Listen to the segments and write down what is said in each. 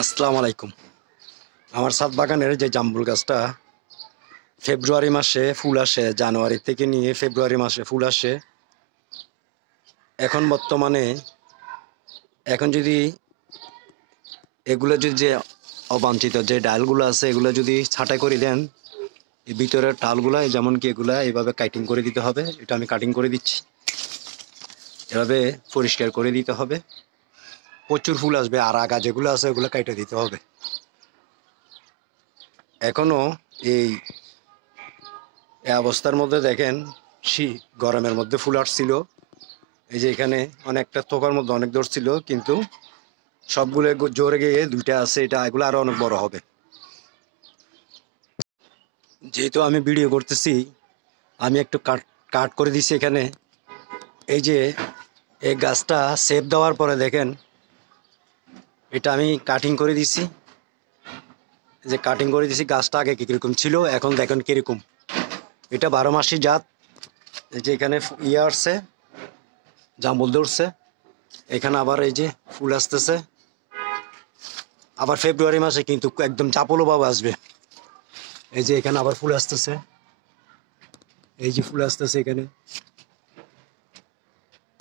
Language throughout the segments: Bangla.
আসসালামু আলাইকুম। আমার ছাদ বাগানের যে জামরুল গাছটা ফেব্রুয়ারি মাসে ফুল আসে, জানুয়ারি থেকে নিয়ে ফেব্রুয়ারি মাসে ফুল আসে। এখন বর্তমানে এখন যদি এগুলো যদি যে অবাঞ্ছিত যে ডালগুলো আছে এগুলো যদি ছাঁটাই করে দেন, এই ভিতরের ডালগুলা যেমন কি এগুলা এইভাবে কাটিং করে দিতে হবে। এটা আমি কাটিং করে দিচ্ছি। এভাবে পরিষ্কার করে দিতে হবে। প্রচুর ফুল আসবে, আর আগা যেগুলো আছে ওগুলো কেটে দিতে হবে। এখনো এই এই অবস্থার মধ্যে দেখেন গরমের মধ্যে ফুল আসছিল। এই যে এখানে অনেকটা থোকার মধ্যে অনেক ধরছিল, কিন্তু সবগুলো জোরে গিয়ে দুইটা আছে, এটা এগুলো আরো অনেক বড় হবে। যেহেতু আমি ভিডিও করতেছি, আমি একটু কাট কাট করে দিছি এখানে। এই যে এই গাছটা সেভ দেওয়ার পরে দেখেন এটা আমি কাটিং করে দিছি। যে কাটিং করে দিছি, গাছটা আগে কিরকম ছিল এখন দেখেন কিরকম। এটা 12 মাসি জাত। এই যে এখানে ইয়ে আসছে, জাম্বুল ধরছে। এখানে আবার এই যে ফুল আসতেছে। আবার ফেব্রুয়ারি মাসে কিন্তু একদম চাপলো ভাব আসবে। এই যে এখানে আবার ফুল আসতেছে, এই যে ফুল আসতেছে এখানে।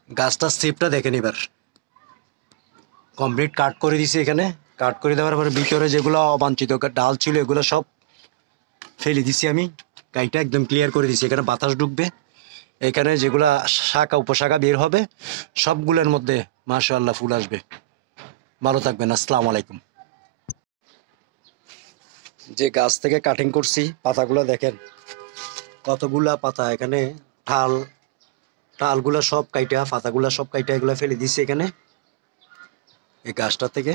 গাছটার শেপটা দেখেন এবার। কমপ্লিট কাট করে দিছি এখানে। কাট করে দেওয়ার পরে ভিতরে যেগুলো অবাঞ্ছিত ডাল ছিল এগুলো সব ফেলে দিছি আমি। গাইটা একদম ক্লিয়ার করে দিছি। এখানে বাতাস ঢুকবে, এখানে যেগুলা শাখা উপশাখা বের হবে সবগুলোর মধ্যে মাশাআল্লাহ ফুল আসবে। ভালো থাকবেন। আসসালামু আলাইকুম। যে গাছ থেকে কাটিং করছি পাতাগুলো দেখেন কতগুলা পাতা এখানে। ঠাল টালগুলা সব কাইটা, পাতাগুলা সব কাইটা এগুলা ফেলে দিছি এখানে এই গাছটা থেকে।